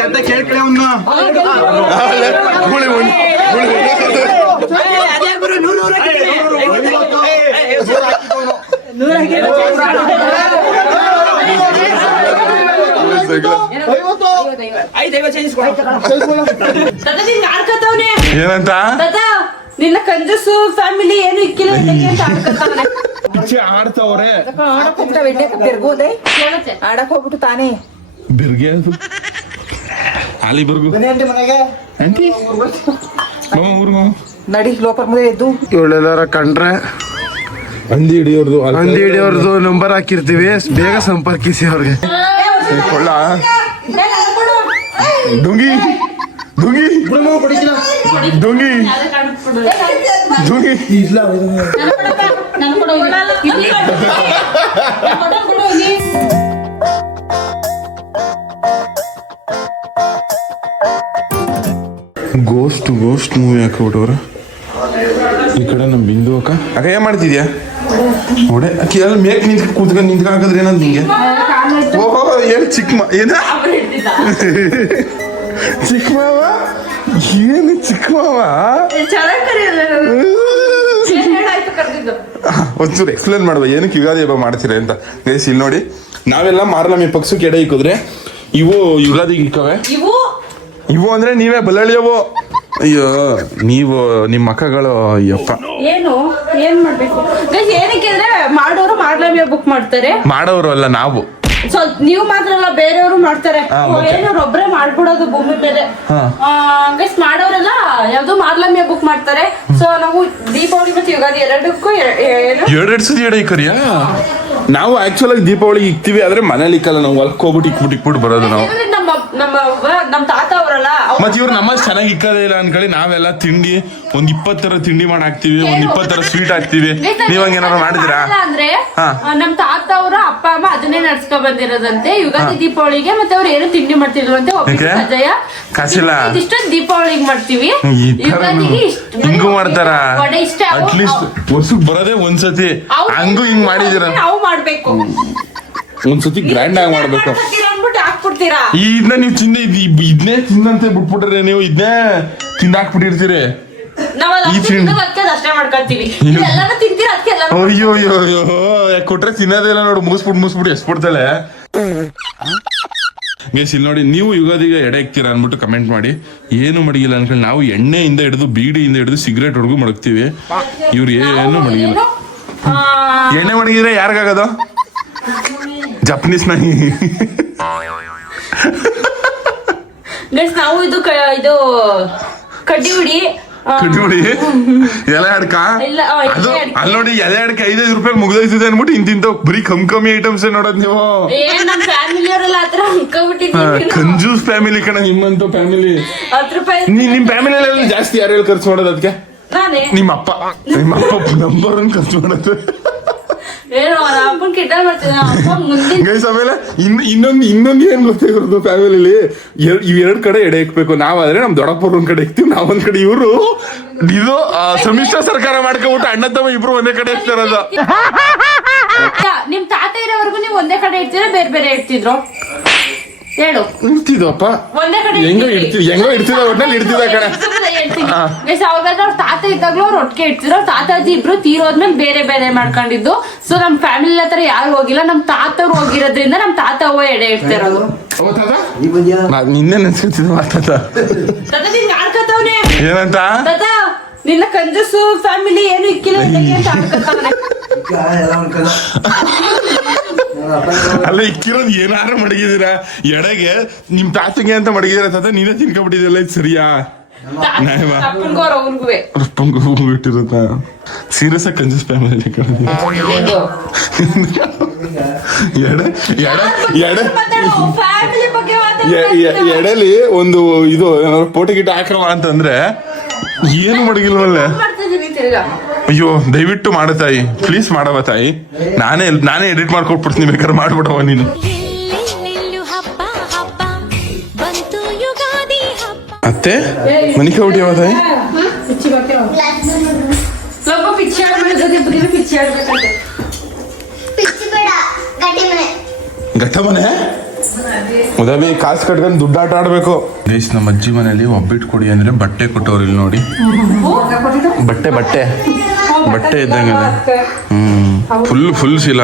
ಕಂತ ಕೇಳ್ಕಳೆ ಅವನು ಏನಂತ ನಿನ್ನ ಕಂಜೂಸು ಫ್ಯಾಮಿಲಿ ಏನು ಇಕ್ಕಿಲ್ಲ ಪಿಚ್ಚೆ ಆಡ್ತಾವ್ರೆ ಆಡಕ್ ಹೋಗ್ಬಿಟ್ಟು ತಾನೇ ಬಿರ್ಗೆ ಅಲ್ಲಿ ಬರ್ಗು ಆಂಟಿ ನಡಿ ಲೋಪರ್ ಮುಂದೆ ಎದ್ದು ಇವಳೆಲ್ಲಾರ ಕಂಡ್ರೆ ಹಂದಿ ಹಿಡಿಯೋರ್ದು ನಂಬರ್ ಹಾಕಿರ್ತೀವಿ, ಬೇಗ ಸಂಪರ್ಕಿಸಿ ಅವ್ರಿಗೆ. ಕೊಳ್ಳ ಡುಂಗಿ ಡುಂಗಿ ಡುಂಗಿ ಡುಂಗಿ ಇಲ್ಲ ಗೋಸ್ಟ್ ಮೂವಿ ಹಾಕ್ಬಿಟ್ಟವ್ರ. ಈ ಕಡೆ ನಮ್ ಬಿಂದು ಅಕ್ಕ ಏನ್ ಮಾಡ್ತಿದ್ಯಾ? ನೋಡೆ ಅಕ್ಕಿ ಅಲ್ಲಿ ಮೇಕ್ ಕೂತ್ಕೊಂಡು ನಿಂತ್ಕೊಂಡ್ರೆ ಏನಂತ ನಿಂಗೆ? ಓಹೋ ಏನ್ ಏನ ಚಿಕ್ಕ ಮಾವ, ಏನು ಚಿಕ್ಕ ಮಾವ? ಒಂಚೂರು ಎಕ್ಸ್ಪ್ಲೇನ್ ಮಾಡುವ ಏನಕ್ಕೆ ಯುಗಾದಿ ಹಬ್ಬ ಮಾಡ್ತೀರಾ ಅಂತ. ಗೈಸ್ ಇಲ್ಲಿ ನೋಡಿ, ನಾವೆಲ್ಲ ಮಾರಲಮ್ಮಿ ಪಕ್ಷಕ್ಕೆ ಎಡೆ ಇಕ್ಕಿದ್ರೆ ಇವು ಯುಗಾದಿಗೆ ಇಕ್ಕವೆ. ಇವು ಅಂದ್ರೆ ನೀವೇ ಬಲ್ಲಳಿಯವು. ಅಯ್ಯೋ ನೀವು ನಿಮ್ಮ ಅಕ್ಕಗಳು. ಅಯ್ಯಪ್ಪ ಏನು ಏನ್ ಮಾಡ್ಬೇಕು ಏನಕ್ಕೆ ಅಂದ್ರೆ ಮಾಡೋರು ಮಾರಲಮ್ಮಿ ಬುಕ್ ಮಾಡ್ತಾರೆ. ಮಾಡೋರು ಅಲ್ಲ ನಾವು, ಸ್ವಲ್ಪ ನೀವು ಮಾತ್ರ ಅಲ್ಲ ಬೇರೆಯವರು ಮಾಡ್ತಾರೆ. ಏನವ್ರು ಒಬ್ರೆ ಮಾಡ್ಬಿಡೋದು ಭೂಮಿ ಮೇಲೆ. ಗೈಸ್ ಮಾಡೋರೆಲ್ಲ ಯಾವ್ದು ಮಾರ್ಲಮ್ಮಿ ಬುಕ್ ಮಾಡ್ತಾರೆ. ಸೊ ನಾವು ದೀಪಾವಳಿ ಮತ್ತೆ ಯುಗಾದಿ ಎರಡಕ್ಕೂ ಎರಡೆರಡು ಸತಿ ಎಡೆ ಇಕ್ಕರಿಯಾ? ನಾವು ಆಕ್ಚುಲ್ ಆಗಿ ದೀಪಾವಳಿಗೆ ಇಕ್ತಿವಿ, ಆದ್ರೆ ಮನೇಲಿ ಇಕ್ಕಲ್ಲ. ನಾವು ಹೊಲಕ್ಕೆ ಹೋಗ್ಬಿಟ್ಟು ಇಕ್ಬಿಟ್ಟು ಬರೋದು ನಾವು. ನಮ್ಮ ತಾತ ಅವರಲ್ಲ. ಮತ್ತೆ ಇವ್ರು ನಮ್ಮ ಚೆನ್ನಾಗಿ ಇಕ್ಕದೇ ಇಲ್ಲ ಅನ್ಕೊಳ್ಳಿ. ನಾವೆಲ್ಲ ತಿಂಡಿ ಒಂದ್ 20 ತರ ತಿಂಡಿ ಮಾಡಿ ಹಾಕ್ತಿವಿ, ಒಂದ್ 20 ತರ ಸ್ವೀಟ್ ಹಾಕ್ತಿವಿ. ನೀವ್ ಹಂಗೇನಾರು ಮಾಡಿದಿರಾ? ಅಂದ್ರೆ ನಮ್ ತಾತ ಅವರ ಅಪ್ಪ ಅಮ್ಮ ಅದನ್ನೇ ನಡ್ಸ್ಕೊ ಬಂದಿರೋದಂತೆ. ಯುಗಾದಿ ದೀಪಾವಳಿಗೆ ಮತ್ತೆ ಅವ್ರು ಏನು ತಿಂಡಿ ಮಾಡ್ತಿಲ್ವಂತೆ. ಕಜ್ಜಾಯ ಇಷ್ಟೊಂದು ದೀಪಾವಳಿಗೆ ಮಾಡ್ತೀವಿ, ಯುಗಾದಿಗೆ ಹಿಂಗೂ ಮಾಡ್ತಾರ. ಅಟ್ಲೀಸ್ಟ್ ವರ್ಷಕ್ಕೆ ಬರೋದೇ ಒಂದ್ಸತಿ ಹಂಗೂ ಹಿಂಗ್ ಮಾಡಿದಿರ. ನಾವು ಮಾಡ್ಬೇಕು, ಒಂದ್ಸತಿ ಗ್ರ್ಯಾಂಡ್ ಆಗಿ ಮಾಡ್ಬೇಕು. ಹಾಕ್ಬಿಡ್ತೀರಾ ಇದನ್ನ ನೀವು ಇದನ್ನೇ ತಿನ್ನಂತೆ ಬಿಟ್ಬಿಟ್ರೆ ನೀವು ಇದನ್ನೇ ತಿಂದಾಕ್ಬಿಟ್ಟಿರ್ತೀರಿ. ಅಷ್ಟೇ ಮಾಡ್ಕೊತೀವಿ. ಅಯ್ಯೋ ಅಯ್ಯೋ ಕೊಟ್ರೆ ತಿನ್ನೋದಿಲ್ಲ ನೋಡು. ಮುಗಿಸ್ಬಿಟ್ಟು ಎಷ್ಟು ಬಿಡ್ತಾಳೆ. ಗೈಸ್ ಇಲ್ಲಿ ನೋಡಿ, ನೀವು ಯುಗಾದಿಗೆ ಎಡೆ ಇಕ್ತೀರಾ ಅನ್ಬಿಟ್ಟು ಕಮೆಂಟ್ ಮಾಡಿ. ಏನು ಮಡಗಿಲ್ಲ ಅನ್ಕೊಂಡು ನಾವು ಎಣ್ಣೆಯಿಂದ ಹಿಡಿದು ಬೀಡಿಯಿಂದ ಹಿಡಿದು ಸಿಗರೇಟ್ ಹೊಡ್ಗೂ ಮಡಗ್ತೀವಿ. ಇವ್ರು ಏನು ಮಡಗಿಲ್ಲ. ಎಣ್ಣೆ ಮಡಗಿದ್ರೆ ಯಾರಿಗಾಗದು? ಜಪನೀಸ್ ನಾಯಿ. ನಾವು ಇದು ಕಡ್ಡಿ ಹುಡಿ ಎಲೆ ಅಡ್ಕ ಅಲ್ಲಿ ನೋಡಿ. ಎಲೆ ಅಡ್ಕ 5 ರೂಪಾಯಿ ಮುಗ್ದೋಯ್ತದೆ ಅನ್ಬಿಟ್ಟು ಇಂತಿಂತ ಬರೀ ಕಮ್ಮಿ ಐಟಮ್ಸ್ ನೋಡೋದ್ ನೀವು. ಕಂಜೂಸ್ ಫ್ಯಾಮಿಲಿ ಕಣ ನಿಮ್ಮಂತ ಫ್ಯಾಮಿಲಿ. ನಿಮ್ ಫ್ಯಾಮಿಲಿ ಜಾಸ್ತಿ ಯಾರು ಖರ್ಚು ಮಾಡೋದು? ಅದಕ್ಕೆ ನಿಮ್ಮ ಅಪ್ಪ ನಂಬರ್ 1 ಖರ್ಚು ಮಾಡೋದು. ಗೈಸ್ ಆಮೇಲೆ ಇನ್ನೊಂದು ಏನ್ ಗೊತ್ತೇ ಇರೋದು ಫ್ಯಾಮಿಲಿಲಿ, ಇವೆರಡು ಕಡೆ ಎಡೆ ಇಕ್ಬೇಕು. ನಾವಾದ್ರೆ ನಮ್ ದೊಡ್ಡಪ್ಪವ್ರ ಒಂದ್ ಕಡೆ ಇಕ್ತಿವಿ, ನಾವ್ ಒಂದ್ ಕಡೆ. ಇವರು ಇದು ಸಮ್ಮಿಶ್ರ ಸರ್ಕಾರ ಮಾಡ್ಕೊಬಿಟ್ಟು ಅಣ್ಣ ತಮ್ಮ ಇಬ್ರು ಒಂದೇ ಕಡೆ ಇರ್ತಾರದು. ನಿಮ್ ತಾತ ಇರೋವರೆಗೂ ನೀವು ಒಂದೇ ಕಡೆ ಇರ್ತೀರ, ಬೇರೆ ಬೇರೆ ಇರ್ತಿದ್ರು? ಹೇಳು. ಇರ್ತಿದ್ವಪ್ಪ, ಹೆಂಗೋ ಇರ್ತಿದ ಒಟ್ನಲ್ಲಿ ಇರ್ತಿದ ಕಡೆ. ಅವಾಗಾದ್ರೆ ಅವ್ರ ತಾತ ಇದ್ದಾಗ್ಲೂ ಅವ್ರು ಒಟ್ಟಿಗೆ ಇರ್ತಿದ್ರು. ಅವ್ರ ತಾತಾಜಿ ಇಬ್ರು ತೀರೋದ್ಮೇಲೆ ಬೇರೆ ಬೇರೆ ಮಾಡ್ಕೊಂಡಿದ್ದು. ಸೊ ನಮ್ ಫ್ಯಾಮಿಲಿ ಹತ್ರ ಯಾರು ಹೋಗಿಲ್ಲ. ನಮ್ ತಾತವ್ರು ಹೋಗಿರೋದ್ರಿಂದ ನಮ್ ತಾತ ಅವ್ವ ಎಡೆ ಇಡ್ತಿರೋದು. ನಿನ್ನೆ ನೆನ್ಸ್ಕೊತಿದ್ವ ಆಡ್ಕತ್ತವ್ನೆ ಏನಂತ? ತಾತ ನಿನ್ನ ಕಂಜೂಸು ಫ್ಯಾಮಿಲಿ ಏನು ಇಕ್ಕಿಲ್ಲ ಅಂತ ಆಡ್ಕತ್ತವ್ನೆ. ಅಲ್ಲ ಇಕ್ಕಿರೋದು ಏನಾರು ಮಡಗಿದೀರ ಎಡೆಗೆ? ನಿಮ್ ತಾತಂಗೆ ಅಂತ ಮಡಗಿದಿರ ತಾತ, ನೀನೇ ತಿನ್ಕೊಬಿಟ್ಟಿದಲ್ಲ. ಇದು ಸರಿಯಾ? ಇಟ್ಟಿರುತ್ತ ಸೀರಿಯಸ್ ಆಗಿ ಕಂಜೂಸ್ ಫ್ಯಾಮಿಲಿ ಎಡೆಲಿ ಒಂದು ಇದು ಪೋಟಿ ಗಿಟ್ಟ ಹಾಕ್ರವ ಅಂತಂದ್ರೆ ಏನು ಮಡಗಿಲ್ವಲ್ಲ. ಅಯ್ಯೋ ದಯವಿಟ್ಟು ಮಾಡ ತಾಯಿ, ಪ್ಲೀಸ್ ಮಾಡವ ತಾಯಿ. ನಾನೇ ಎಡಿಟ್ ಮಾಡ್ಕೊಟ್ಬಿಡ್ತೀನಿ, ಬೇಕಾದ್ರೆ ಮಾಡ್ಬಿಡವ ನೀನು. ಅತ್ತೆ ಮನಿಕ ಹೊಡಿಯವ ತಾಯಿ. ಘಟ್ಟ ಮನೆ ಉದವಿ ಕಾಸು ಕಟ್ಕೊಂಡು ದುಡ್ಡಾಟ ಆಡ್ಬೇಕು. ಗೈಸ್ ನಮ್ಮ ಅಜ್ಜಿ ಮನೇಲಿ ಒಬ್ಬಿಟ್ಟು ಕೊಡಿ ಅಂದ್ರೆ ಬಟ್ಟೆ ಕೊಟ್ಟವ್ರು ಇಲ್ಲಿ ನೋಡಿ. ಬಟ್ಟೆ ಬಟ್ಟೆ ಬಟ್ಟೆ ಇದ್ದಂಗೆ ಫುಲ್ ಶೀಲ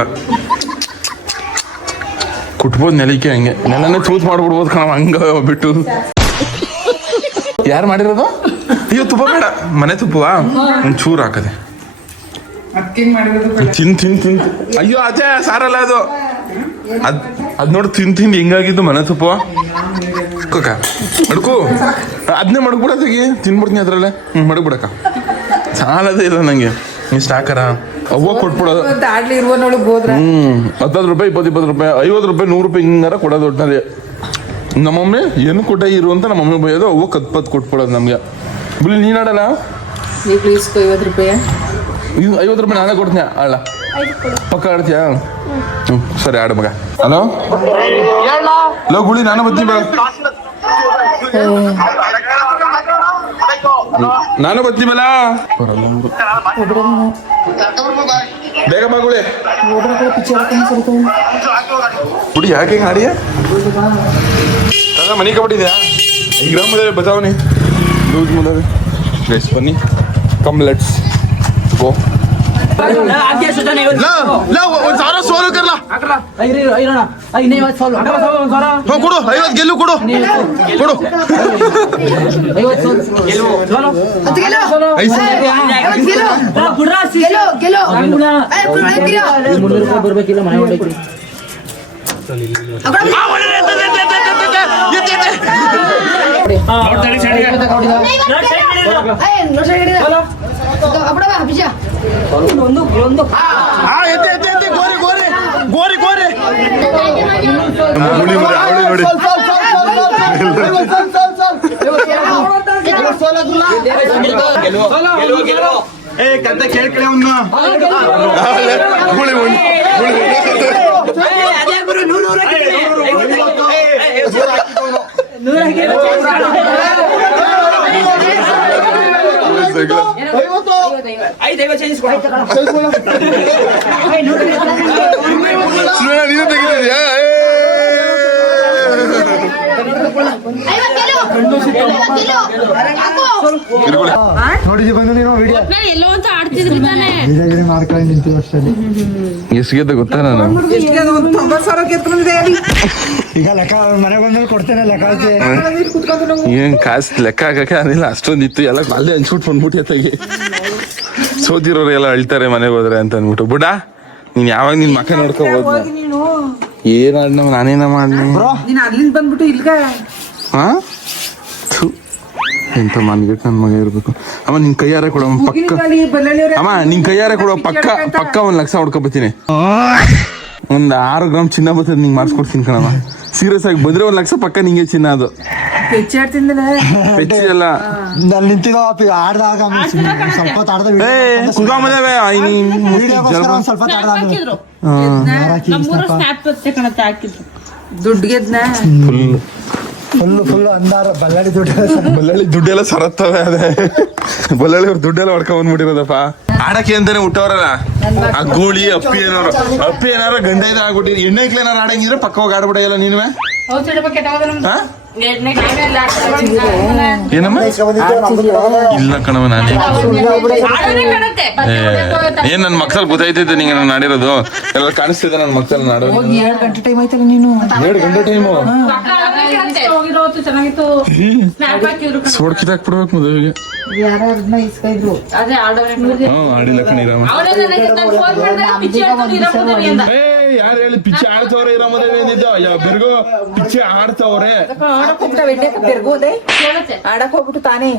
ಕುಟ್ಬೋದು ನೆಲಕ್ಕೆ, ಹಂಗೆ ನೆಲನೇ ಚೂಸ್ ಮಾಡ್ಬಿಡ್ಬೋದು ಕಣ ಹಂಗ ಒಬ್ಬಿಟ್ಟು. ಯಾರು ಮಾಡಿರೋದು? ಅಯ್ಯೋ ತುಪ್ಪ ಬೇಡ, ಮನೆ ತುಪ್ಪವಾ ಒಂದ್ ಚೂರು ಹಾಕದೆ ತಿನ್ ಅಯ್ಯೋ ಅದೇ ಸಾರಲ್ಲ ಅದು ಅದ್ ನೋಡಿ ತಿಂದು ಹಿಂಗಾಗಿದ್ದು ಮನೆ ತುಪ್ಪ ಮಡ್ಕು ಅದನ್ನೇ ಮಡಗ್ಬಿಡೋದಿಗೆ ತಿನ್ಬಿಡ್ತೀನಿ ಅದ್ರಲ್ಲೇ ಮಡಗ್ಬಿಡಕ ಸಾಲದೇ ಇಲ್ಲ ನಂಗೆ ಇಷ್ಟ ಹಾಕರ ಅವ್ವ ಕೊಟ್ಬಿಡೋದು. 10 ರೂಪಾಯಿ 20 ರೂಪಾಯಿ 50 ರೂಪಾಯಿ 100 ರೂಪಾಯಿ ಹಿಂಗಾರ ಕೊಡೋದು ಒಟ್ಟಿನಲ್ಲಿ. ನಮ್ಮಮ್ಮೆ ಏನು ಕೊಟ್ಟ ಇರು ಅಂತ ನಮ್ಮಮ್ಮೆ ಬೈಯೋದು, ಅವ್ವ ಕತ್ಪತ್ ಕೊಟ್ಬಿಡೋದು ನಮ್ಗೆ. ಬುಲಿ ನೀನ್ ಆಡಲ್ಲ? 50 ರೂಪಾಯಿ 50 ರೂಪಾಯಿ ನಾನೇ ಕೊಡ್ತೀನಿ ಆಳ ಪಕ್ಕ ಆಡ್ತೀಯಾ? ಸರಿ ಆಡ ಮಗ. ಹಲೋ ಲೋ ಗುಳಿ ನಾನು ಬರ್ತೀನಿ ಬಾ, ನಾನು ಬರ್ತೀನಿ ಬಲ ಬೇಗ ಬಾ ಗುಳಿ. ಗುಡಿ ಯಾಕೆ ಹಿಂಗೆ ಆಡಿಯ ಮನೆ ಕಬಡ್ಡಿದ್ಯಾ? ಈ ಗ್ರಾಮದಲ್ಲಿ ಬತಾವನಿ ಲೂಸ್ ಮುಂದೆ ಗೈಸ್ ಬನ್ನಿ ಕಮ್ ಲೆಟ್ಸ್ ಗೋ. ಸಾರ ಸೋಲು ಕರ್ಲ ಕೊಡು 50 ಗೆಲ್ಲು ಕೊಡು ಕೊಡು ಬರ್ಬೇಕಿಲ್ಲ ಮನೆ ಹೊಡೈತಿ ಗೋರಿ ಗೋರಿ ಕೇಳ್ಕಡೆ ನೋಡಿದ್ವಿ ಬಂದು ನೀನು ವಿಡಿಯೋ ಎಲ್ಲೋ ಅಂತ ಆಡ್ತಿದ್ರಿ ತಾನೆ ಮಾಡ್ಕೊಂಡು ನಿಂತೀವಿ ಅಷ್ಟೇ. ಎಷ್ಟು ಗೆದ್ದ ಗೊತ್ತಾ ನಾನು? ಈಗ ಲೆಕ್ಕ ಮನೆಗೆ ಬಂದ್ರೆ ಕೊಡ್ತೇನೆ ಲೆಕ್ಕ. ಏನ್ ಕಾಸು ಲೆಕ್ಕ ಹಾಕಕ್ಕೆ ಅದಿಲ್ಲ, ಅಷ್ಟೊಂದಿತ್ತು ಎಲ್ಲ ಅಲ್ಲೇ ಹಂಚ್ಬಿಟ್ಟು ಬಂದ್ಬಿಟ್ಟು ತೆಗಿ. ಸೋತಿರೋರು ಎಲ್ಲ ಅಳ್ತಾರೆ ಮನೆಗೆ ಹೋದ್ರೆ ಅಂತ ಅಂದ್ಬಿಟ್ಟು. ಬುಡ ನೀನ್ ಯಾವಾಗ ನಿನ್ ಮಕ್ಕ ನೋಡ್ಕೊ ಹೋದ್ ಏನ್ ಆಡ್ನ ನಾನೇನ ಮಾಡ್ನಿ ಅಲ್ಲಿಂದ ಬಂದ್ಬಿಟ್ಟು ಇಲ್ಗ ಹಾ ಎಂತ ಮನ್ಗೆಟ್ ನನ್ ಮಗ ಇರ್ಬೇಕು. ಅಮ್ಮ ನಿನ್ ಕೈಯಾರ ಕೊಡೋ ಪಕ್ಕ, ಅಮ್ಮ ನಿನ್ ಕೈಯಾರ ಕೊಡೋ ಪಕ್ಕ 1 ಲಕ್ಷ ಹೊಡ್ಕೊಬತ್ತೀನಿ. ಒಂದ್ 6 ಗ್ರಾಮ್ ಚಿನ್ನ ಬರ್ತದೆ ನಿಂಗೆ ಮಾಡಿಸ್ಕೊಡ್ತೀನಿ ಕಣಮ್ಮ. ಸೀರಿಯಸ್ ಆಗಿ ಬಂದ್ರೆ 1 ಲಕ್ಷ ಪಕ್ಕ ನಿಂಗೆ ಚಿನ್ನ. ಅದು ಹೆಚ್ಚಿಲ್ಲ ನಿಂತಿರೋ ಆಡ್ದಾಗ ಸ್ವಲ್ಪ ದುಡ್ಡು ಗೆದ್ನ ಫುಲ್ ಅಂದಾರ ಬಳ್ಳಾಳಿ ದುಡ್ಡೆಲ್ಲ ಸರತ್ತವೆ. ಅದೇ ಬಳ್ಳಾಳಿ ಅವ್ರ ದುಡ್ಡೆಲ್ಲ ಹೊಡ್ಕೊಂಡ್ ಬಂದ್ಬಿಟ್ಟಿರೋದಪ್ಪ. ಆಡಕ್ಕೆ ಅಂತಾನೆ ಹುಟ್ಟವ್ರಲ್ಲ ಆ ಗೂಳಿ ಅಪ್ಪಿ ಏನಾರ ಗಂಡ ಇದ ಆಗ್ಬಿಟ್ಟಿರಿ. ಎಣ್ಣೆಕ್ಲೆ ಏನಾರ ಆಡಂಗಿದ್ರೆ ಪಕ್ಕ ಹೋಗಿ ಆಡ್ಬಿಡಲ್ಲ ನೀನುವೆ. ಏನಮ್ಮ ಇಲ್ಲ ಕಣವ ನಾನೇ ಏನ್ ನನ್ ಮಕ್ಕಳು ಗೊತ್ತಾಯ್ತೈತೆ ನಿಂಗೆ ನಾನು ಆಡಿರೋದು ಎಲ್ಲ ಕಾಣಿಸ್ತಿದೆ. ನನ್ನ ಮಕ್ಕಳು ನಾಡೋದು 2 ಗಂಟೆ ಟೈಮ್ ಆಯ್ತಲ್ಲ ನೀನು 2 ಗಂಟೆ ಟೈಮು ಚೆನ್ನಾಗಿತ್ತು. ಸೋಡ್ಕಿದ ಹಾಕ್ಬಿಡ್ಬೇಕು ಮದುವೆಗೆ. ಯಾರನ್ನ ಇಸ್ಕೈದ್ರು ಅದೇ ಆಡಿಲ್ಲ ಕಣೀರಮ್ಮ. ಯಾರು ಹೇಳಿ ಪಿಚ್ಚಿ ಆಡ್ತವ್ರೆ ಇರೋ ಮದುವೆ ಏನಿದ್ದು ಬೆರ್ಗೋ ಪಿಚ್ಚಿ ಆಡ್ತವ್ರೆ. ಆಡಕ್ ಹೋಗ್ಬಿಟ್ಟು ತಾನೇ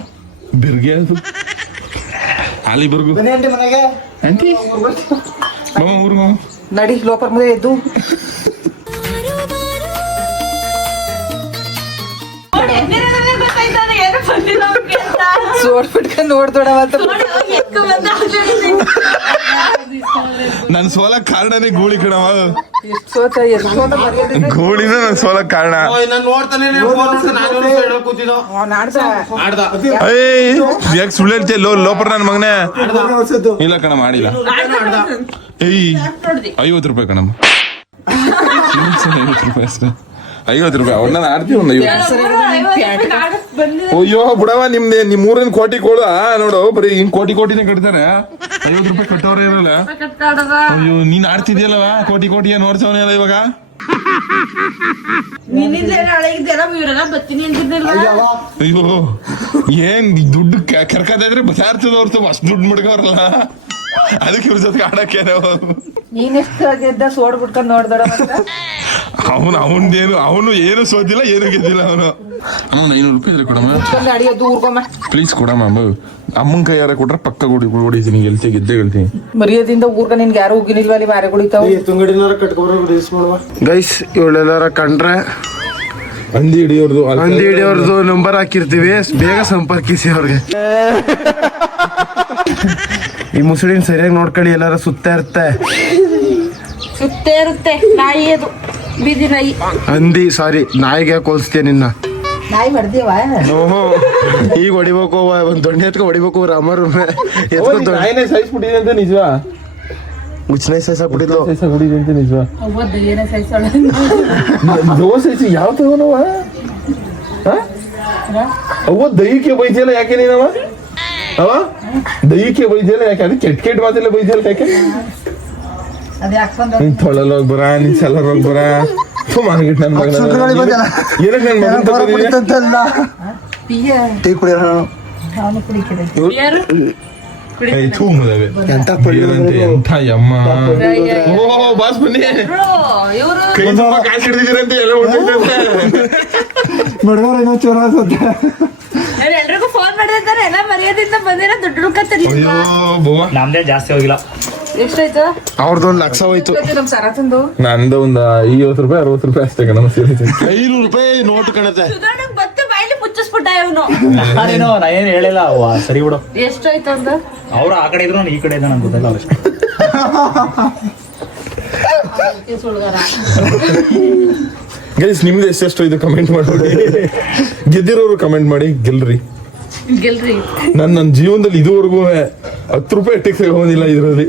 ಬೆರ್ಗೆ ಅದು ಅಲ್ಲಿ ಬರ್ಗು ಮನೆಗೆ ಆಂಟಿ ಮಾಮ ಊರ್ಗು ನಡಿ ಲೋಪರ್ ಮದುವೆ ಎದ್ದು ಸೋಡ್ ಬಿಟ್ಕೊಂಡು ನೋಡ್ದೋಡವಂತ. ನನ್ ಸೋಲಕ್ ಕಾರಣನೇ ಗೂಳಿ ಕಣವ. ಸೋತ ಗೂಳಿನ ನನ್ ಸೋಲಕ್ ಕಾರಣ. ಯಾಕೆ ಸುಳ್ಳು ಹೇಳ್ತೀಯ ಲೋಪರ್ ನನ್ ಮಗನೇ? ಇಲ್ಲ ಕಣ ಮಾಡಿಲ್ಲ. ಏಯ್ 50 ರೂಪಾಯಿ ಕಣಮ್ಮ. 50 ರೂಪಾಯಿ ಅಷ್ಟೇ. 50 ರೂಪಾಯಿ ಅವ್ರನ್ನ ಆಡ್ತೀವಿ ಒಂದು 50. ಅಯ್ಯೋ ಬಿಡವ ನಿಮ್ ಊರಿನ ಕೋಟಿ ಕೊಡು ನೋಡು ಬರೀ ಹಿಂಗ್ ಕೋಟಿನೇ ಕಟ್ತಾರೆ 50 ರೂಪಾಯಿ ಕಟ್ಟೋರೇ ಇರಲ್ಲ. ಅಯ್ಯೋ ನೀನ್ ಆಡ್ತಿದ್ಯಲ್ಲವ ಕೋಟಿ ನೋಡ್ಸವನೇ ಇವಾಗ. ಅಯ್ಯೋ ಏನ್ ದುಡ್ಡು ಕರ್ಕದ ಇದ್ರೆ ಬಸಾರ್ತದ ಹೊರ್ತು ಅಷ್ಟು ದುಡ್ಡು ಮಡ್ಕವ್ರಲ್ಲ ಅದಕ್ಕೆ ಇವ್ರ ಜೊತೆಗೆ ಆಡಕ್ಕೆ ನೀನೆಷ್ಟು ಗೆದ್ದ ಸೋಡ್ ಬಿಟ್ಕೊಂಡ್ ನೋಡ್ದೋಡ ಅವನು ಏನು ಸೋತಿಲ್ಲ ಏನು ಗೆದ್ದಿಲ್ಲ ಅವನು. 500 ರೂಪಾಯಿ ಇದ್ರೆ ಕೊಡಮ್ಮ ಗಾಡಿ ಎದ್ದು ಊರ್ಕೊಮ್ಮ ಪ್ಲೀಸ್ ಕೊಡಮ್ಮ. ಅಮ್ಮನ್ ಕೈಯಾರ ಕೊಟ್ರೆ ಪಕ್ಕ ಹೊಡಿತೀನಿ ಗೆದ್ದೆ ಗೆಲ್ತೀನಿ. ಮರ್ಯಾದಿಂದ ಊರ್ಗ ನಿನ್ಗೆ ಯಾರು ಹೋಗಿನಿಲ್ವ ಅಲ್ಲಿ ಮಾರೆ ಕುಳಿತಾವ ಗೈಸ್ ಇವಳೆಲ್ಲಾರ ಕಂಡ್ರೆ ಹಂದಿ ಹಿಡಿಯೋರ್ದು ನಂಬರ್ ಹಾಕಿರ್ತೀವಿ, ಬೇಗ ಸಂಪರ್ಕಿಸಿ ಅವ್ರಿಗೆ. ಈ ಮುಸುಳಿನ ಸರಿಯಾಗಿ ನೋಡ್ಕೊಳ್ಳಿ, ಎಲ್ಲಾರ ಸುತ್ತ ಇರುತ್ತೆ ನಾಯಿ, ಅದು ಬೀದಿ ನಾಯಿ. ಹಂದಿ ಸಾರಿ ನಾಯಿಗೆ ಹೋಲಿಸ್ತೀಯ ನಿನ್ನ. ನಾಯಿ ಹೊಡೆದಿವ ಓಹೋ ಈಗ ಹೊಡಿಬೇಕು, ಒಂದ್ ದೊಣ್ಣೆ ಎತ್ಕೊ ಹೊಡಿಬೇಕು. ರಾಮರು ಸಾಯಿಸ್ಬಿಟ್ಟಿದೆ ನಿಜವಾ? ಉಚ್ಚನೆ ಸೈಸಾಕ್ಬಿಟ್ಟಿದ್ಲು ಅಂತ ನಿಜವಾ? ಯಾವ ತಗೋನವ ಅವ್ವ ದೈಹಿಕ ಬೈದ್ಯಲ್ಲ ಯಾಕೆ ನೀನವ? ಅವ ದೈಹಿಕ ಬೈದ್ಯಲ್ಲ ಯಾಕೆ? ಅದು ಕೆಟ್ಟ ಮಾತೆಲ್ಲ ಬೈದ್ಯಲ್ಲ ಯಾಕೆ? ನೀನ್ ತೊಳಲ್ ಹೋಗ್ ಬರ, ನೀನ್ ಸೆಲ್ಲರ್ ಹೋಗ್ ಬರ. ಮಾನ್ಗಿಟ್ ನನ್ ಮಗನ ಏನಕ್ಕೆ ನನ್ ಮಗನ್ ಎಂಥ ಯಮ್ಮ. ಓ ಬಾಸ್ ಬನ್ನಿ, ಕೈ ತುಂಬ ಕಾಸು ಹಿಡಿದಿದ್ದೀರಂತೆ ಎಲ್ಲ ಎಲ್ರಿಗೂ ಫೋನ್ ಮಾಡಿರ್ತಾರೆ, ಎಲ್ಲ ಮರ್ಯಾದಿಂದ ಬಂದಿರೋ ದುಡ್ಡು ಕತ್ತರಿ. ನಮ್ದೇ ಜಾಸ್ತಿ ಹೋಗಿಲ್ಲ. ಎಷ್ಟಾಯ್ತು? ಅವ್ರದ್ದು 1 ಲಕ್ಷ ಹೋಯ್ತು. ನಮ್ ಸರ ತಂದು ನಂದು ಒಂದು 50 ರೂಪಾಯಿ 60 ರೂಪಾಯಿ ಅಷ್ಟೇ ಕಣ. 500 ರೂಪಾಯಿ ನೋಟ್ ಕಣತೆ. ಸುಧಾರಣೆಗೆ ಬತ್ತು ಬಾಯಿಲಿ ಮುಚ್ಚಿಸ್ಬಿಟ್ಟ ಇವನು. ನಾನೇನೋ ನಾ ಏನ್ ಹೇಳಿಲ್ಲ. ಸರಿ ಬಿಡು. ಎಷ್ಟಾಯ್ತು ಅಂತ? ಅವ್ರು ಆ ಕಡೆ ಇದ್ರು ನಾನು ಈ ಕಡೆ ಇದ್ದ ನಂಗೆ ಗೊತ್ತಿಲ್ಲ ಅಷ್ಟೇ. ಗೈಸ್ ನಿಮ್ದು ಎಷ್ಟೆಷ್ಟು ಇದು ಕಮೆಂಟ್ ಮಾಡಿ. ಗೆದ್ದಿರೋರು ಕಮೆಂಟ್ ಮಾಡಿ ಗೆಲ್ರಿ. ನನ್ನ ಜೀವನದಲ್ಲಿ ಇದುವರೆಗೂ 10 ರೂಪಾಯಿ ಟಿಕ್ ಹೋಗಿಲ್ಲ ಇದರಲ್ಲಿ.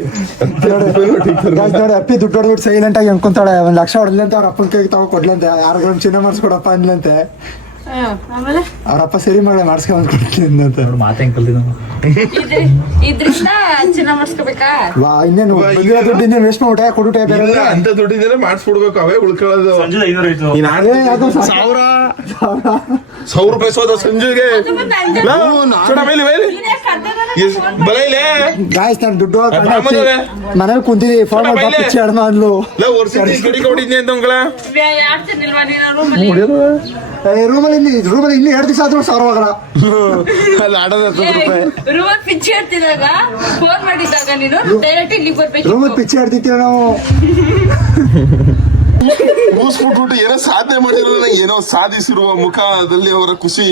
ನೋಡಿ ಅಪ್ಪಿ ದುಡ್ಡು ಹೊಡ್ಬಿಟ್ಟು ಸೈಲೆಂಟ್ ಆಗಿ ಅನ್ಕೊಂತಾಳೆ. 1 ಲಕ್ಷ ಹೊಡ್ಲಂತೆ ಅವ್ರ ಅಪ್ಪನ ಕೈಗೆ ತಗೋ ಕೊಡ್ಲಂತೆ. 6 ಗ್ರಾಮ್ ಚಿನ್ನ ಮಾಡಿಸ್ಕೊಡಪ್ಪ ಅಂದ್ಲಂತೆ. ಅವ್ರಪ್ಪ ಸರಿ ಮಾಡಿಸ್ಕೊಂಡ್ ಕೊಡ್ತೀನಿ ಅಂತ. ಮಾತು ಹೆಂಗ್ ಕಲ್ತಿದ್ದ ಇದ್ರಿಂದ ಚಿನ್ನ ಮಾಡಿಸ್ಕೋಬೇಕಾ? ಇನ್ನೇನು ದುಡ್ಡು ಇನ್ನೇನು ವೇಸ್ಟ್ ಮಾಡ್ಬಿಟ್ಟೆ ಕೊಡುಟೆ ಬೇರೆ ಅಂತ ದುಡ್ಡಿದ್ರೆ ಮಾಡಿಸ್ಬಿಡ್ಬೇಕು, ಅವೇ ಉಳ್ಕೊಳ್ಳೋದು. 100 ರೂಪಾಯಿ ಸೋದ ಸಂಜುಗೆ ಗಾಯ್ಸ್ ನಾನು ದುಡ್ಡು ಮನೇಲಿ ಕುಂತಿದ್ದಿ ಫೋನ್ ಮಾಡಿ ಪಿಚ್ಚಿ ಅಡ್ಮ ಅಂದ್ಲು. ರೂಮಲ್ಲಿ ಇಲ್ಲಿ 2 ದಿವಸ ಆದ್ರೂ 1000 ಹೋಗಲ್ಲ. ಅಲ್ಲಿ ಆಡೋದು 10 ರೂಪಾಯಿ ರೂಮಲ್ಲಿ ಪಿಚ್ಚಿ ಆಡ್ತಿದ್ದಾಗ ಫೋನ್ ಮಾಡಿದಾಗ ನೀನು ಡೈರೆಕ್ಟ್ ಇಲ್ಲಿ ಬರ್ಬೇಕು. ರೂಮಲ್ಲಿ ಪಿಚ್ಚಿ ಆಡ್ತಿದ್ದೀವಿ ನಾವು. ಕೂಸ್ಬಿಟ್ಬಿಟ್ಟು ಏನೋ ಸಾಧನೆ ಮಾಡಿರೋ, ಏನೋ ಸಾಧಿಸಿರುವ ಮುಖದಲ್ಲಿ ಅವರ ಖುಷಿ,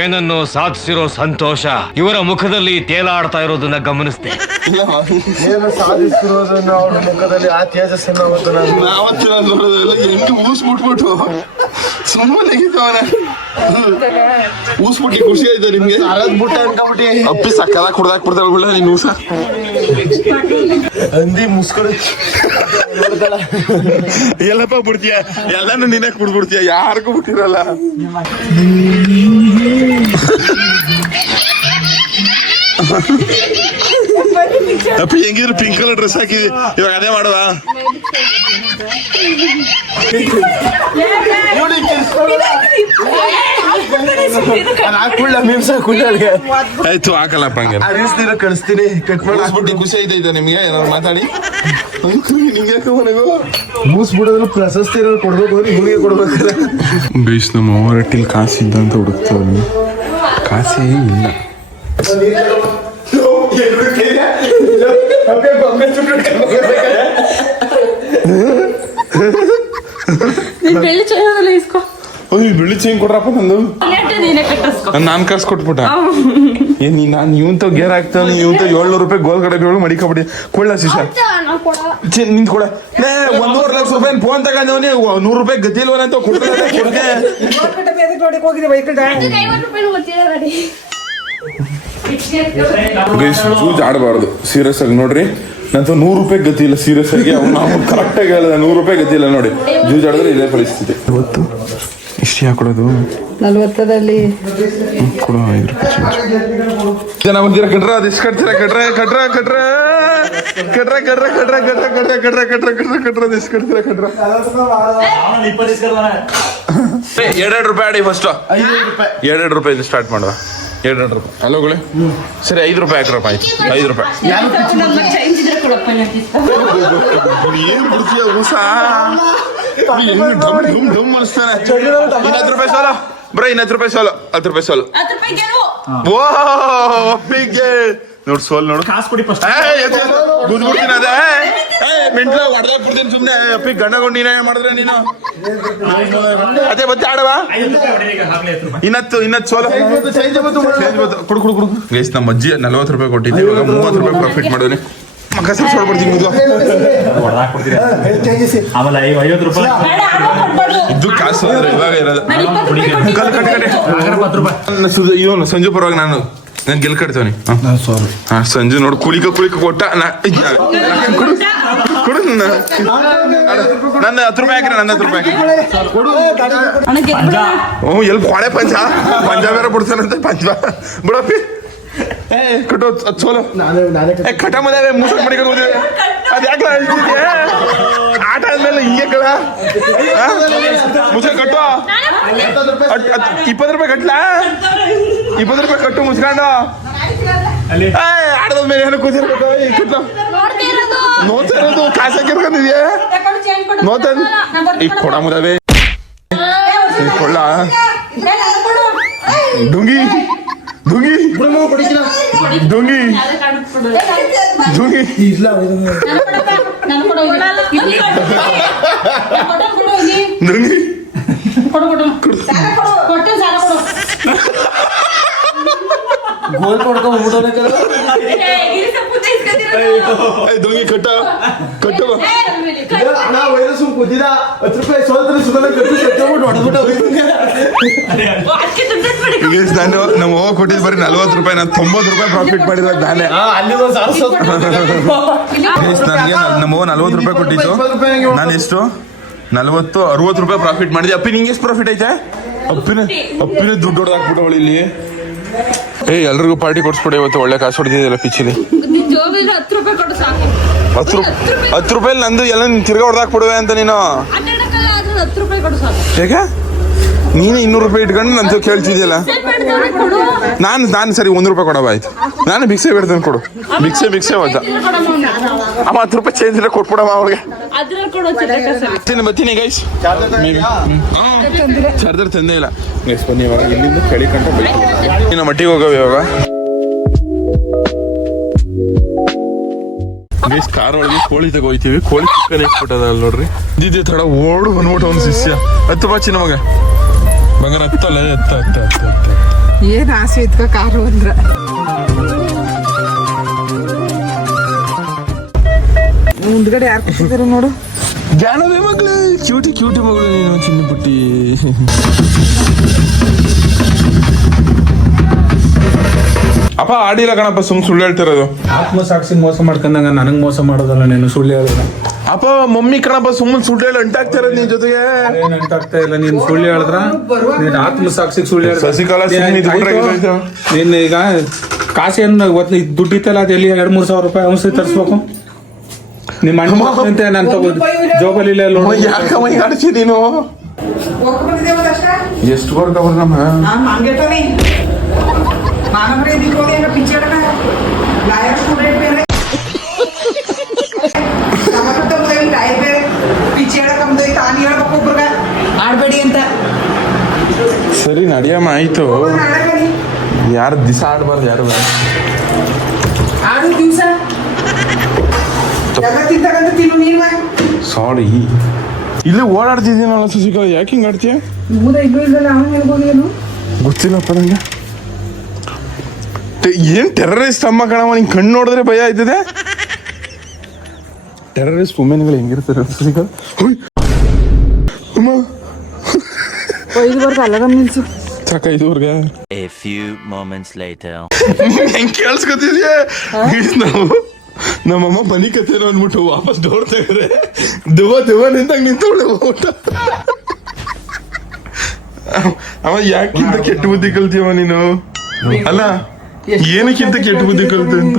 ಏನನ್ನು ಸಾಧಿಸಿರೋ ಸಂತೋಷ ಇವರ ಮುಖದಲ್ಲಿ ತೇಲಾಡ್ತಾ ಇರೋದನ್ನ ಗಮನಿಸ್ತೆ. ಏನೋ ಸಾಧಿಸಿರೋದನ್ನ ಅವ್ರ ಮುಖದಲ್ಲಿ ಆ ತೇಜಸ್ಸನ್ನು ನಾವತ್ತಿನ ನೋಡೋದೆಲ್ಲ ಹೆಂಗೆ ಊಸ್ಬಿಟ್ಬಿಟ್ಟು ಸುಮ್ಮನೆ ಊಸ್ಬಿಟ್ಟು ಖುಷಿ ಆಯ್ತಾ ನಿಮ್ಗೆ? ಅಪ್ಪಿ ಸಕ್ಕದಾಗ ಕುಡ್ದಾಕ್ಬಿಡ್ತಾಳ ಬಿಡ ನೀನು ಊಸ. ಹಂದಿ ಮುಸ್ಕೊಡಿ ಎಲ್ಲಪ್ಪ ಬಿಡ್ತೀಯ, ಎಲ್ಲಾನು ನೀನಕ್ ಬಿಡ್ಬಿಡ್ತೀಯ, ಯಾರಿಗೂ ಬಿಟ್ಟಿರಲ್ಲ. ಅಪ್ಪಿ ಹೆಂಗಿದ್ರು ಪಿಂಕ್ ಕಲರ್ ಡ್ರೆಸ್ ಹಾಕಿದ್ವಿ, ಇವಾಗ ಅದೇ ಮಾಡುವ. ಆಯ್ತು ಹಾಕಲ್ಲಪ್ಪ ಹಂಗೆ ಕಳಿಸ್ತೀನಿ. ಕಟ್ ಮಾಡಿಸ್ಬಿಟ್ಟು ಖುಷಿ ಆಯ್ತಾಯ್ತಾ ನಿಮ್ಗೆ? ಏನಾದ್ರು ಮಾತಾಡಿ ಮೂಸ್ಬಿಡೋದ್ರು ಪ್ರಶಸ್ತಿ ಕೊಡ್ಬೇಕು, ಇವ್ರಿಗೆ ಕೊಡ್ಬೇಕಾರೆ. ಗೈಸ್ ನಮ್ಮ ಹೊರಟ್ಟಿಲ್ ಕಾಸಿದ್ದ ಅಂತ ಹುಡುಕ್ತಾವೆ, ಕಾಸೇ ಇಲ್ಲ. ಬೆಳ್ಳಿ ಚೈನಲ್ಲ ಇಸ್ಕೋ. ಬೆಳ್ಳಿ ಚೈನ್ ಕೊಡ್ರಪ್ಪ ನಂದು. ನಾನ್ ಕಾಸು ಕೊಟ್ಬಿಟ್ಟ. ನಾನು ಇವಂತ ಗೇರ್ ಹಾಕ್ತಾನೆ, ಇವಂತ 700 ರೂಪಾಯಿ ಗೋಲ್ ಕಡೆ ಬೇಳು ಮಡಿಕಬಿಡಿ ಕೊಳ್ಳ ಶಿಶ ನಿಂತ್ ಕೊಡ. 1.5 ಲಕ್ಷ ರೂಪಾಯಿ ಫೋನ್ ತಗೊಂಡವನಿ, 100 ರೂಪಾಯಿ ಗತಿ ಇಲ್ವನಂತ ಕೊಡ್ತಾರೆ. ಜೂಜ್ ಆಡಬಾರ್ದು, ಸೀರಿಯಸ್ ಆಗಿ ನೋಡ್ರಿ. ನಂತರ 100 ರೂಪಾಯಿ ಗತಿ ಇಲ್ಲ ಸೀರಿಯಸ್ ಆಗಿ ನಾವು ಕರೆಕ್ಟಾಗಿ ಹೇಳಿದೆ 100 ರೂಪಾಯಿ ಗತಿ ಇಲ್ಲ ನೋಡಿ ಜೂಜಾಡಿದ್ರೆ ಇದೇ ಪರಿಸ್ಥಿತಿ ಇವತ್ತು ಇಷ್ಟು ಯಾಕೊಡೋದು 40ರಲ್ಲಿ ಕೊಡು 5 ರೂಪಾಯಿ ಜನ ಬಂದಿರ ಕಟ್ರ ಅದೆಷ್ಟು ಕಟ್ತೀರ ಕಟ್ರೆ ಅದೆಷ್ಟು ಕಟ್ತೀರ ಕಟ್ರ 2 ರೂಪಾಯಿ ಆಡಿ ಫಸ್ಟ್ 2 ರೂಪಾಯಿ ಸ್ಟಾರ್ಟ್ ಮಾಡುವ 2 ರೂಪಾಯಿ ಅಲ್ಲೋಗಳೇ ಸರಿ 5 ರೂಪಾಯಿ ಹಾಕ್ರಪ್ಪ ಆಯ್ತು 5 ರೂಪಾಯಿ ಚೇಂಜ್ ಇದ್ರೆ ಕೊಡಪ್ಪ ಏನ್ ಬಿಡ್ತೀಯ ಊಸ ಢಮ್ ಅನಿಸ್ತಾನೆ 10 ರೂಪಾಯಿ ಸಾಲ ಬ್ರೋ 10 ರೂಪಾಯಿ ಸಾಲ 10 ರೂಪಾಯಿ ಸಾಲ 10 ರೂಪಾಯಿ ಗೆಲ್ವು ಓ ಒಪ್ಪಿಗೆ ನೋಡು ಸೋಲ್ ನೋಡು ಕಾಸು ಕೊಡಿ ಫಸ್ಟ್ ಗುದ್ಬಿಡ್ತೀನಿ ಅದೇ ಮೆಂಟ್ಲ ಹೊಡೆದೇ ಬಿಡ್ತೀನಿ ಸುಮ್ಮನೆ ಅಪ್ಪಿ ಗಂಡಗೊಂಡು ನೀನೇ ಮಾಡಿದ್ರೆ ನೀನು ಅದೇ ಮತ್ತೆ ಆಡವಾ ಇನ್ನತ್ತು ಸೋಲ ಕುಡು ಗೈಸ್ ನಮ್ಮ ಅಜ್ಜಿ 40 ರೂಪಾಯಿ ಕೊಟ್ಟಿದ್ದೆ ಇವಾಗ 30 ರೂಪಾಯಿ ಪ್ರಾಫಿಟ್ ಮಾಡಿದ್ರೆ ಮಕ್ಕ ಸ್ವಲ್ಪ ಹೊಡ್ಬಿಡ್ತೀನಿ ಮೊದಲು ಆಮೇಲೆ 50 ರೂಪಾಯಿ ಇದು ಕಾಸು ಅಂದ್ರೆ ಇವಾಗ ಇರೋದು ಆಗರ 10 ರೂಪಾಯಿ ಇವನು ಸಂಜು ಪರವಾಗಿ ನಾನು ಗೆಲ್ ಕಟ್ತವನಿ ಹಾ ಸಂಜು ನೋಡು ಕುಳಿಕ ಕೊಟ್ಟ ಕೊಡು ನನ್ನ 10 ರೂಪಾಯಿ ಹಾಕಿರ ನನ್ನ 10 ರೂಪಾಯಿ ಓ ಎಲ್ಲಿ ಕೊಡೆ ಪಂಜ ಬೇರೆ ಬಿಡ್ತಾನಂತ ಪಂಚ ಬಿಡಪ್ಪಿ ಕಟ್ಟೋ ಅದು ಸೋಲು ಕಟ ಮದಾವೆ ಮುಸುಕ್ ಮಡಿಕೊಂಡು ಹೋದ್ರೆ ಅದು ಯಾಕೆ ಹೇಳ್ತಿದ್ದೆ ಆಟ ಆದ್ಮೇಲೆ ಹಿಂಗೆ ಕಳ ಮುಸುಕ್ ಕಟ್ಟು 20 ರೂಪಾಯಿ ಕಟ್ಲಾ 20 ರೂಪಾಯಿ ಕಟ್ಟು ಮುಸ್ಕೊಂಡು ಆಡದ ಮೇಲೆ ಏನೋ ಕೂತಿರ್ಬೇಕು ನೋಡ್ತಾ ಇರೋದು ಕಾಸು ಹಾಕಿರ್ಕೊಂಡಿದ್ಯಾ ನೋಡ್ತಾ ಈಗ ಕೊಡ ಮುದಾವೆ ಕೊಳ್ಳ ಡುಂಗಿ ಗೋಲ್ ಕೊಡ್ಕೊಂಡು ದುಂಗಿ ಕಟ್ಟ ಸುಮ್ ಕೂತಿದ 10 ರೂಪಾಯಿ ಸೋಲ್ತಾರೆ ಸುಧಾರ ನಾನು ನಮ್ಮ ಹೋಗ ಕೊಟ್ಟಿದ್ದು ಬರೀ 40 ರೂಪಾಯಿ ನಾನು 90 ರೂಪಾಯಿ ಪ್ರಾಫಿಟ್ ಮಾಡಿರೋ ನಾನೇ ನನಗೆ ನಮ್ಮ 40 ರೂಪಾಯಿ ಕೊಟ್ಟಿದ್ದು ನಾನು ಎಷ್ಟು 40-60 ರೂಪಾಯಿ ಪ್ರಾಫಿಟ್ ಮಾಡಿದೆ ಅಪ್ಪಿ ನಿಂಗೆ ಎಷ್ಟು ಪ್ರಾಫಿಟ್ ಐತೆ ಅಪ್ಪಿನ ದುಡ್ಡು ಹೊಡೆದಾಕ್ಬಿಟ್ಟು ಅವಳು ಇಲ್ಲಿ ಎಲ್ರಿಗೂ ಪಾರ್ಟಿ ಕೊಡ್ಸ್ಬಿಡಿ ಇವತ್ತು ಒಳ್ಳೆ ಕಾಸು ಹೊಡೆದಿದೆಯಲ್ಲ ಪಿಚ್ಚಿಲಿ 10 ರೂಪಾಯಿ ಕೊಡು ಸಾಕು 10 ರೂಪಾಯಿ ನಂದು ಎಲ್ಲ ತಿರ್ಗಾ ಹೊಡೆದಾಕ್ಬಿಡುವೆ ಅಂತ ನೀನು 10 ರೂಪಾಯಿ ಕೊಡು ಸಾಕು ಹೇಗೆ ನೀನು 200 ರೂಪಾಯಿ ಇಟ್ಕೊಂಡು ನಂತ ಕೇಳ್ತಿದ್ಯಲ್ಲ ನಾನು ಸರಿ 1 ರೂಪಾಯಿ ಕೊಡವ ಆಯ್ತು ನಾನು ಭಿಕ್ಷೆ ಬಿಡ್ತೇನೆ ಕೊಡು ಭಿಕ್ಷೆ ಹೋದ ಅಮ್ಮ 10 ರೂಪಾಯಿ ಚೇಂಜ್ ಇದ್ರೆ ಕೊಟ್ಬಿಡಮ್ಮ ಅವಳಿಗೆ ಬರ್ತೀನಿ ಗೈಸ್ ಚಾರ್ಜರ್ ತಂದೇ ಇಲ್ಲ ಗೈಸ್ ಬನ್ನಿ ಇವಾಗ ಇಲ್ಲಿಂದ ಕೆಳಿ ಕಂಟ ಬೈಕ್ ಮಟ್ಟಿಗೆ ಹೋಗವ ಇವಾಗ ಗೈಸ್ ಕಾರ್ ಒಳಗೆ ಕೋಳಿ ತಗೋಯ್ತೀವಿ ಕೋಳಿ ಚಿಕ್ಕನ್ ಇಟ್ಬಿಟ್ಟದ ಅಲ್ಲಿ ನೋಡ್ರಿ ಇದ್ದಿದ್ದೆ ತಡ ಓಡು ಬಂದ್ಬಿಟ್ಟು ಅವ್ನು ಶಿಷ್ಯ ಹತ್ತು ಬಾಚಿ ನಮಗ ಬಂಗಾರ ಹತ್ತಲ್ಲ ಹತ್ತ ಏನ್ ಆಸೆ ಇದ್ಕ ಕಾರು ಅಂದ್ರ ಮುಂದ್ಗಡೆ ಯಾರು ಕೂತಿದಾರೆ ನೋಡು ಜಾನವೇ ಮಗಳು ಕ್ಯೂಟಿ ಮಗಳು ನೀನು ಚಿನ್ನ ಪುಟ್ಟಿ ಅಪ್ಪ ಆಡಿಲ್ಲ ಕಣಪ್ಪ ಸುಳ್ಳು ಹೇಳ್ತಿರೋದು ಆತ್ಮಸಾಕ್ಷಿ ಮೋಸ ಮಾಡ್ಕೊಂಡಂಗ ನನಗ್ ಮೋಸ ಮಾಡೋದಲ್ಲ ನೀನು ಸುಳ್ಳು ಹೇಳಿದ್ರೆ ಅಪ್ಪ ಮಮ್ಮಿ ಕಣಪ್ಪ ಸುಳ್ಳು ಹೇಳಿ ಅಂಟಾಗ್ತಿರೋದು ನಿನ್ ಜೊತೆಗೆ ಏನ್ ಅಂಟಾಗ್ತಾ ಇಲ್ಲ ನೀನ್ ಸುಳ್ಳು ಹೇಳಿದ್ರ ನೀನ್ ಆತ್ಮಸಾಕ್ಷಿಗೆ ಸುಳ್ಳು ಹೇಳಿದ್ರ ಶಶಿಕಲಾ ನೀನ್ ಈಗ ಕಾಸೇನು ದುಡ್ಡು ಇತ್ತಲ್ಲ ಅದು ಎಲ್ಲಿ 2-3 ಸಾವಿರ ರೂಪಾಯಿ ಔಷಧಿ ತರಿಸ್ಬೇಕು ನಿಮ್ಮ ಅಣ್ಣ ನಾನು ತಗೋದು ಜೋಬಲ್ಲಿ ಯಾಕಮ್ಮ ಆಡ್ಸಿ ನೀನು ಎಷ್ಟು ವರ್ಗ ಅವ್ರ ನಮ್ಮ ಆಡ್ಬೇಡಿ ಅಂತ ಸರಿ ನಡಿಯಮ್ಮ ಆಯ್ತು ಯಾರು ದಿಸ ಆಡ್ಬಾರ್ದು ಯಾರು ಆಡು ದಿವಸ ಸಾರಿ ಇಲ್ಲೇ ಓಡಾಡ್ತಿದ್ದೀನಲ್ಲ ಶಶಿಕಲಾ ಯಾಕೆ ಹಿಂಗೆ ಆಡ್ತೀಯ ಗೊತ್ತಿಲ್ಲಪ್ಪ ನಂಗೆ ಏನ್ ಟೆರರಿಸ್ಟ್ ಅಮ್ಮ ಕಣವ ನಿಂಗೆ ಕಣ್ಣು ನೋಡಿದ್ರೆ ಭಯ ಆಯ್ತದೆ ಟೆರರಿಸ್ಟ್ ವುಮೆನ್ಗಳು ಹೆಂಗಿರ್ತಾರೆ ಶಶಿಕಲಾ ಅಮ್ಮ ನಿಲ್ಸು ಸಾಕ ಇದುವರೆಗೆ A few moments later. ಹೆಂಗ್ ಕೇಳಿಸ್ಕೊತಿದ್ಯಾ ನಾವು ನಮ್ಮಮ್ಮ ಮನಿ ಕತ್ತೇನೋ ಅಂದ್ಬಿಟ್ಟು ವಾಪಸ್ ಡೋರ್ ತೆಗ್ರೆ ದೆವ್ವ ನಿಂತಂಗ ನಿಂತವಳೆ ಊಟ. ಅವ ಯಾಕಿಂತ ಕೆಟ್ಟ ಬುದ್ಧಿ ಕಲ್ತೀವ ನೀನು? ಅಲ್ಲ ಏನಕ್ಕಿಂತ ಕೆಟ್ಟ ಬುದ್ಧಿ ಕಲ್ತ ಅಂತ?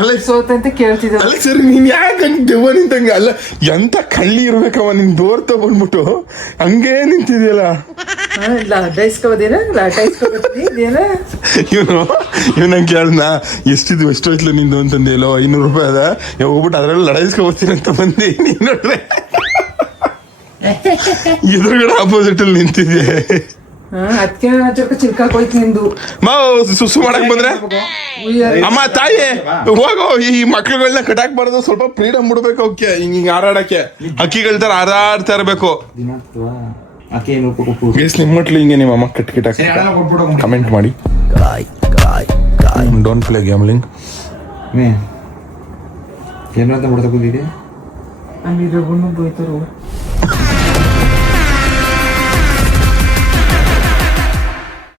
ಅಲ್ಲ ಸೋತಂತ ಕೇಳ್ತಿದ್ದ. ಅಲ್ಲ ಸರಿ, ನೀನ್ ಯಾಕೆ ದೆವ್ವ ನಿಂತಂಗ? ಅಲ್ಲ ಎಂತ ಕಳ್ಳಿ ಇರ್ಬೇಕವ, ನಿನ್ ಡೋರ್ ತಗೊಂಡ್ಬಿಟ್ಟು ಹಂಗೇ ನಿಂತಿದ್ಯಲ್ಲ. ಇವ್ನ ಕೇಳ್ದ ಎಷ್ಟೋಯ್ತಲ್ಲ ನಿಂದು ಅಂತಂದೆ. ಎಲ್ಲೋ 500 ರೂಪಾಯಿ ಅದ, ಹೋಗ್ಬಿಟ್ಟು ಅದ್ರಲ್ಲಿ ಲಡಾಯಿಸ್ಕೊಬರ್ತೀನಿ ಅಂತ ಬಂದೆ. ನೀನ್ ನೋಡ್ರೆ ಎದುರುಗಡೆ ಆಪೋಸಿಟ್ ಅಲ್ಲಿ ನಿಂತಿದ್ಯೆ. ಅದಕ್ಕೆ ಚಿಲ್ಕಾಕೋಯ್ತು ನಿಂದು. ಸುಸು ಮಾಡಕ್ ಬಂದ್ರೆ ಅಮ್ಮ ತಾಯಿ ಹೋಗೋ, ಈ ಮಕ್ಳುಗಳನ್ನ ಕಟಾಕ್ಬಾರ್ದು, ಸ್ವಲ್ಪ ಫ್ರೀಡಮ್ ಬಿಡ್ಬೇಕು ಅವಕ್ಕೆ. ಹಿಂಗ ಹಾರಾಡಕ್ಕೆ ಅಕ್ಕಿಗಳ ತರ ಹಾರಾಡ್ತಾ ಇರ್ಬೇಕು. ನಿಮ್ ಮಟ್ಲು ಹಿಂಗೆ ನಿಮ್ಮ ಅಮ್ಮ ಕಟ್ಟಾಕ ಕಮೆಂಟ್ ಮಾಡಿ. Don't play gambling. ಏನಂತ ಮಾಡ್ತಾ ಕೂತಿದ್ದೆ? ಅಲ್ಲಿ ರಘುನು ಬೋಯ್ತಾರ.